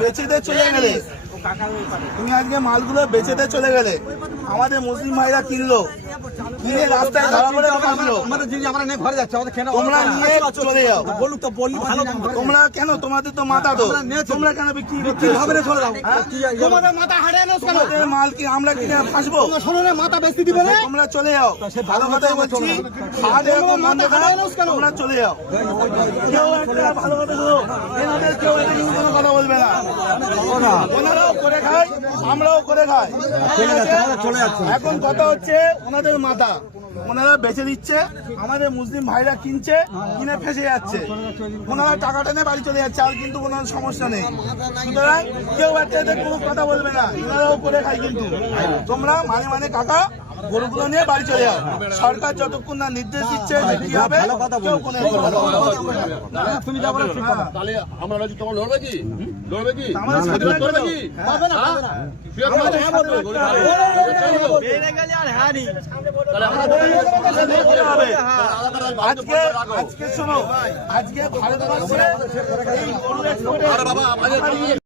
বেচে দিয়ে চলে গেলে, তুমি আজকে মালগুলো বেচে দিয়ে চলে গেলে, আমাদের মুসলিম ভাইরা কিনলো, কিনে রাস্তায় ধরা পড়ে আসলো, তোমরা নিয়ে চলে যাও। তোমরা কেন, তোমাদের তো মাথা তো, তোমরা কেন বিক্রি হবে? তোমাদের মাল কি আমরা কিনে ফাঁসবো? তোমরা চলে যাও, ভালো কথাই বলছি। তোমরা চলে যাও, কেউ একটা ভালো কথা বলো, এনাদের কেউ এটা কিন্তু কোনো কথা বলবে না। ওনারাও করে খায়, আমরাও করে খাই। এখন কথা হচ্ছে ওনাদের মাথা, ওনারা বেচে দিচ্ছে, আমাদের মুসলিম ভাইরা কিনছে, কিনে ফেসে যাচ্ছে, ওনারা টাকা টেনে বাড়ি চলে যাচ্ছে, আর কিন্তু কোনো সমস্যা নেই। সুতরাং কেউ একটা কোনো কথা বলবে না, ওনারাও করে খায়। কিন্তু তোমরা মানে কাকা গরুগুলো নিয়ে বাড়ি চলে যাও। সরকার যতক্ষণ না নির্দেশ দিচ্ছে যে কি হবে, কেউ কোনো তুমি যা বলো তাহলে আমরা রাজি, তোমার লড়বে কি? লড়বে কি? আমাদের সাথে লড়বে কি? হবে না, হবে না। আজকে শোনো, আজকে ভারতবর্ষে এই গরু এক্সপোর্টে